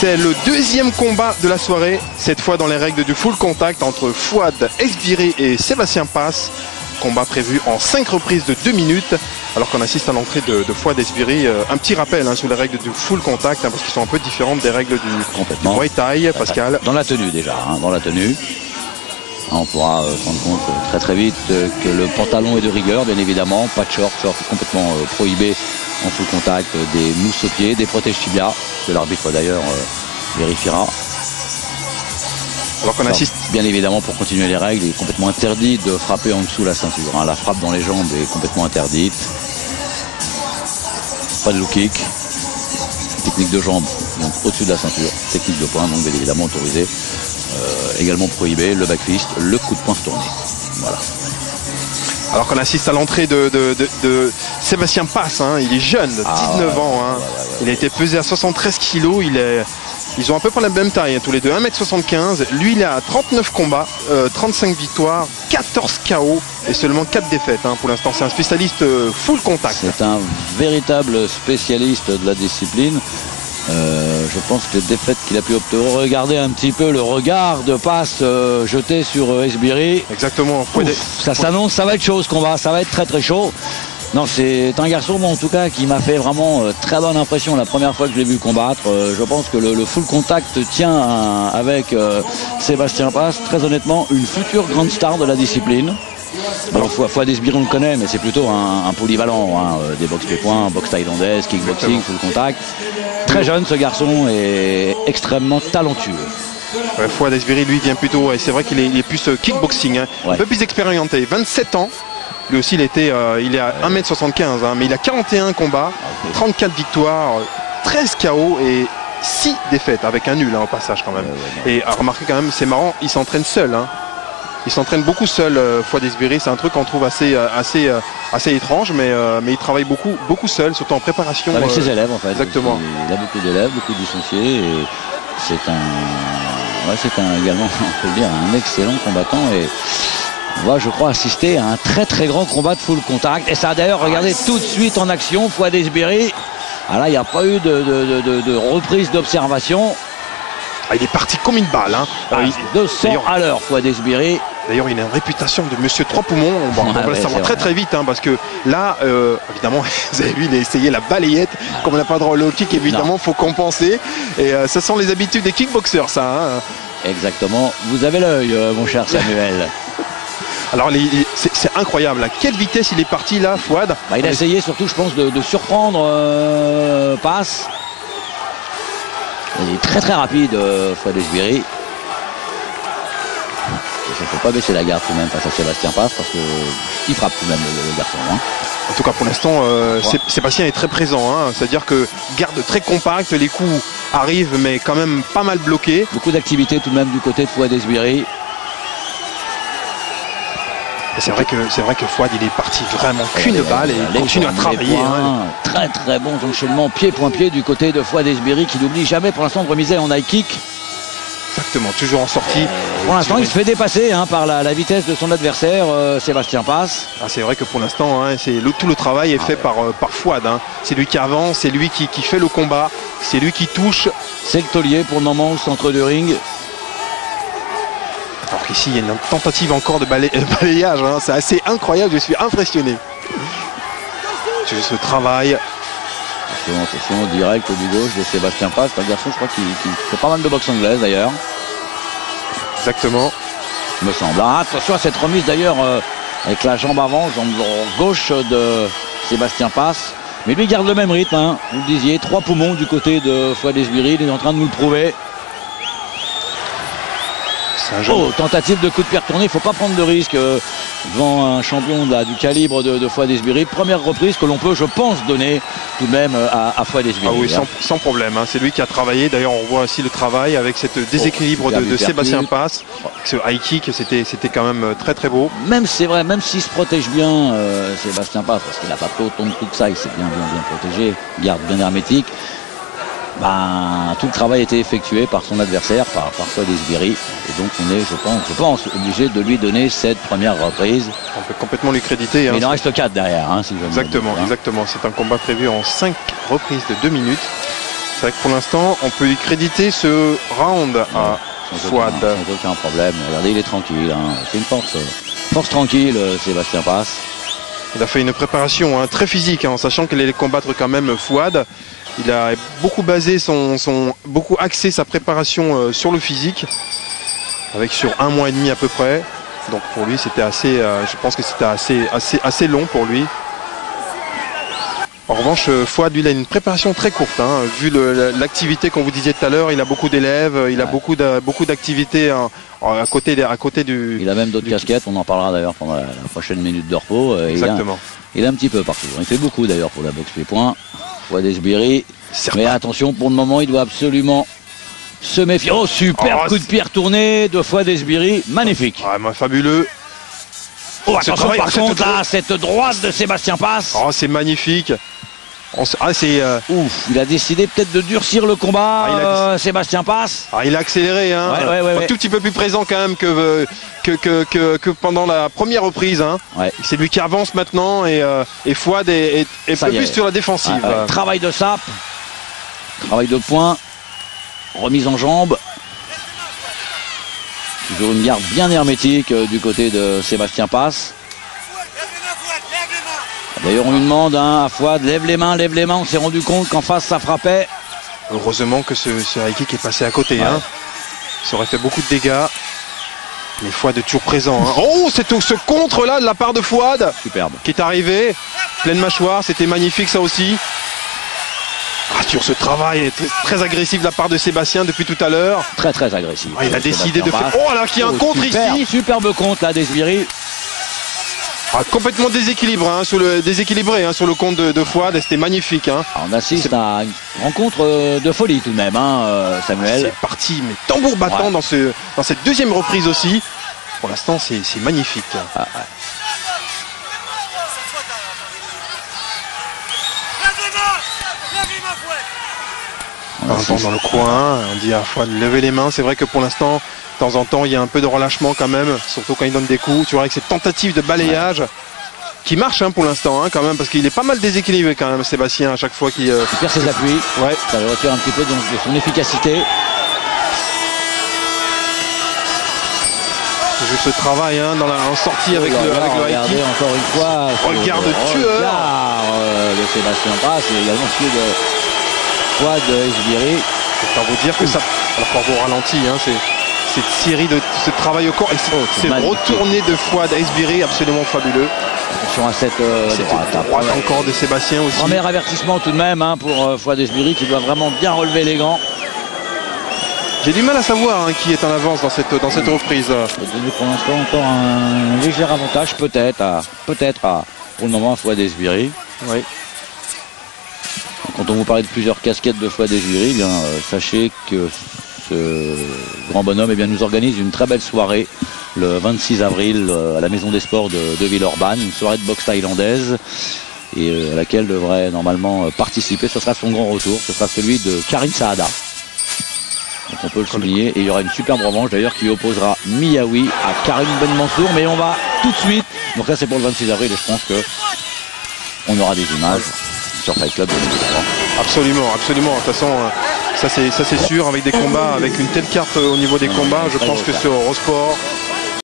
C'est le deuxième combat de la soirée, cette fois dans les règles du full contact entre Fouad Esbiri et Sébastien Passe. Combat prévu en 5 reprises de 2 minutes, alors qu'on assiste à l'entrée de Fouad Esbiri. Un petit rappel sur les règles du full contact, parce qu'ils sont un peu différentes des règles du Muay Thai, Pascal. Dans la tenue déjà, dans la tenue. On pourra se rendre compte très très vite que le pantalon est de rigueur, bien évidemment. Pas de short complètement prohibé en full contact, des mousses aux pieds, des protèges tibia, que l'arbitre d'ailleurs vérifiera. Alors qu'on assiste. Bien évidemment, pour continuer les règles, il est complètement interdit de frapper en dessous la ceinture. La frappe dans les jambes est complètement interdite. Pas de low kick. Technique de jambe, donc au-dessus de la ceinture. Technique de poing, donc bien évidemment autorisée. Également prohibé, le back fist, le coup de poing retourné. Voilà. Alors qu'on assiste à l'entrée de Sébastien Passe, il est jeune, 19 ans. Il a été pesé à 73 kilos, ils ont à peu près la même taille, tous les deux, 1m75. Lui, il a 39 combats, 35 victoires, 14 KO et seulement 4 défaites. Pour l'instant, c'est un spécialiste full contact. C'est un véritable spécialiste de la discipline. Je pense que les défaites qu'il a pu obtenir, regardez un petit peu le regard de Passe jeté sur Esbiri. Exactement. Ça s'annonce, ça va être chaud ce combat, ça va être très très chaud. Non, c'est un garçon, en tout cas, qui m'a fait vraiment très bonne impression la première fois que je l'ai vu combattre. Je pense que le full contact tient avec Sébastien Passe, très honnêtement, une future grande star de la discipline. Alors, Fouad Esbiri, on le connaît, mais c'est plutôt un polyvalent, des boxe pieds-points, boxe thaïlandaise, kickboxing, full contact. Très jeune, ce garçon est extrêmement talentueux. Fouad Esbiri, lui, vient plutôt, et c'est vrai qu'il est plus kickboxing, un peu plus expérimenté, 27 ans. Lui aussi, il est à 1m75, mais il a 41 combats, 34 victoires, 13 KO et 6 défaites, avec un nul au passage quand même. Et à remarquer quand même, c'est marrant, il s'entraîne seul. Il s'entraîne beaucoup seul, Fouad Esbiri. C'est un truc qu'on trouve assez étrange, mais il travaille beaucoup seul, surtout en préparation. Avec ses élèves en fait. Exactement. Il a beaucoup d'élèves, beaucoup de licenciés. Et c'est également, on peut le dire, un excellent combattant. Et on va, je crois, assister à un très très grand combat de full contact. Et ça a d'ailleurs, regardez tout de suite en action, Fouad Esbiri. Ah là, il n'y a pas eu de reprise d'observation. Il est parti comme une balle. 200 à l'heure, Fouad Esbiri. D'ailleurs, il a une réputation de monsieur trois poumons. On va le savoir très vite, parce que là, évidemment, vous avez vu, il a essayé la balayette. Comme on n'a pas le droit au low kick, évidemment, il faut compenser. Et ça sont les habitudes des kickboxers, ça. Exactement. Vous avez l'œil, mon cher Samuel. Alors, c'est incroyable. À quelle vitesse il est parti, là, Fouad? Il a essayé surtout, je pense, de surprendre Passe. Il est très très rapide, Fouad Esbiri. Il ne faut pas baisser la garde tout de même face à Sébastien Passe, parce qu'il frappe tout de même le garçon. En tout cas, pour l'instant, Sébastien est très présent. C'est-à-dire que garde très compact, les coups arrivent, mais quand même pas mal bloqués. Beaucoup d'activité tout de même du côté de Fouad Esbiri. C'est vrai que Fouad, il est parti vraiment qu'une balle et il continue à travailler. Très très bons enchaînements pied-point-pied du côté de Fouad Esbiri, qui n'oublie jamais pour l'instant de remiser en high kick. Exactement, toujours en sortie. Pour l'instant, il se fait dépasser par la vitesse de son adversaire, Sébastien Passe. C'est vrai que pour l'instant, tout le travail est fait par Fouad. C'est lui qui avance, c'est lui qui fait le combat, c'est lui qui touche. C'est le taulier pour le moment au centre du ring. Alors qu'ici, il y a une tentative encore de balayage. C'est assez incroyable, je suis impressionné. C'est ce travail. Attention, direct du gauche de Sébastien Passe. C'est un garçon, je crois, qui fait pas mal de boxe anglaise d'ailleurs. Exactement. Il me semble. Attention à cette remise d'ailleurs avec la jambe avant, jambe gauche de Sébastien Passe. Mais lui garde le même rythme, vous le disiez. 3 poumons du côté de Fouad Esbiri. Il est en train de nous le prouver. Tentative de coup de pied retourné, il ne faut pas prendre de risque devant un champion du calibre de Fouad Esbiri. Première reprise que l'on peut, je pense, donner tout de même à Fouad Esbiri. Oui, sans problème. C'est lui qui a travaillé. D'ailleurs, on voit aussi le travail avec cette déséquilibre de Sébastien Passe. Ce high kick, c'était quand même très très beau. Même c'est vrai, même s'il se protège bien, Sébastien Passe, parce qu'il n'a pas autant de coups que ça, il s'est bien protégé, garde bien hermétique. Tout le travail a été effectué par son adversaire, par Fouad Esbiri. Et donc on est, je pense, obligé de lui donner cette première reprise. On peut complètement lui créditer. Mais il en reste 4 derrière, si je Exactement. C'est un combat prévu en 5 reprises de 2 minutes. C'est vrai que pour l'instant, on peut lui créditer ce round à Fouad. Sans aucun problème. Regardez, il est tranquille. Hein. C'est une force tranquille, Sébastien Passe. Il a fait une préparation très physique, en sachant qu'il allait combattre quand même Fouad. Il a beaucoup basé beaucoup axé sa préparation sur le physique, avec sur 1 mois et demi à peu près. Donc pour lui, c'était assez, je pense que c'était assez long pour lui. En revanche, Fouad, lui, il a une préparation très courte. Hein. Vu l'activité qu'on vous disait tout à l'heure, il a beaucoup d'élèves, il a beaucoup d'activités à côté du... Il a même d'autres casquettes, on en parlera d'ailleurs pendant la prochaine minute de repos. Exactement. Il a un petit peu partout. Il fait beaucoup d'ailleurs pour la boxe pied-point. Fouad Esbiri. Mais attention, pour le moment, il doit absolument se méfier. Oh, super coup de pied retourné de Fouad Esbiri. Magnifique. Fabuleux. Oh, attention par contre, là, cette droite de Sébastien Passe. Oh, c'est magnifique. Ouf, il a décidé peut-être de durcir le combat, Sébastien Passe. Il a accéléré, hein. Un tout petit peu plus présent quand même que pendant la première reprise. Hein. C'est lui qui avance maintenant et Fouad est un peu plus sur la défensive. Travail de sape, travail de poing, remise en jambe. Toujours une garde bien hermétique du côté de Sébastien Passe. D'ailleurs, on lui demande à Fouad, lève les mains, on s'est rendu compte qu'en face ça frappait. Heureusement que ce high kick est passé à côté. Hein. Ça aurait fait beaucoup de dégâts. Mais Fouad est toujours présent. Hein. Oh, c'est ce contre là de la part de Fouad. Superbe. Qui est arrivé. Pleine mâchoire, c'était magnifique ça aussi. Sur ce travail très agressif de la part de Sébastien depuis tout à l'heure. Très agressif. Il a décidé de faire... Oh là, qu'il y a un contre ici. Superbe contre là d'Esbiri. Complètement déséquilibré, déséquilibré sur le compte de Fouad, et c'était magnifique. Hein. On assiste à une rencontre de folie tout de même, Samuel. C'est parti, mais tambour battant dans cette deuxième reprise aussi. Pour l'instant, c'est magnifique. On entend dans le coin, on dit à Fouad de lever les mains. C'est vrai que pour l'instant, de temps en temps, il y a un peu de relâchement quand même, surtout quand il donne des coups. Tu vois, avec cette tentative de balayage qui marche pour l'instant, quand même, parce qu'il est pas mal déséquilibré quand même, Sébastien, à chaque fois qu'il perd ses appuis. Ça le retire un petit peu de son efficacité. Juste ce travail en sortie avec le high kick. Encore une fois, regard de tueur de Sébastien Passe et également celui de Fouad Esbiri. C'est pour vous dire que ça, alors au ralenti, c'est cette série de ce travail au corps et c'est retourné de Fouad Esbiri absolument fabuleux. Attention à cette droite encore de Sébastien aussi. Premier avertissement tout de même pour Fouad Esbiri qui doit vraiment bien relever les gants. J'ai du mal à savoir qui est en avance dans cette reprise. Pour l'instant encore un léger avantage peut-être pour le moment à Fouad Esbiri. Oui. Quand on vous parlait de plusieurs casquettes de Fouad Esbiri, sachez que ce grand bonhomme nous organise une très belle soirée le 26 avril à la Maison des Sports de Villeurbanne, une soirée de boxe thaïlandaise et à laquelle devrait normalement participer. Ce sera son grand retour, ce sera celui de Karim Saada. Donc on peut le souligner et il y aura une superbe revanche d'ailleurs qui opposera Miaoui à Karim Ben Mansour, mais on va tout de suite, donc là c'est pour le 26 avril et je pense que on aura des images sur Fight Club. Absolument. De toute façon, ça c'est sûr, avec des combats, avec une telle carte au niveau des combats, je pense que sur Eurosport,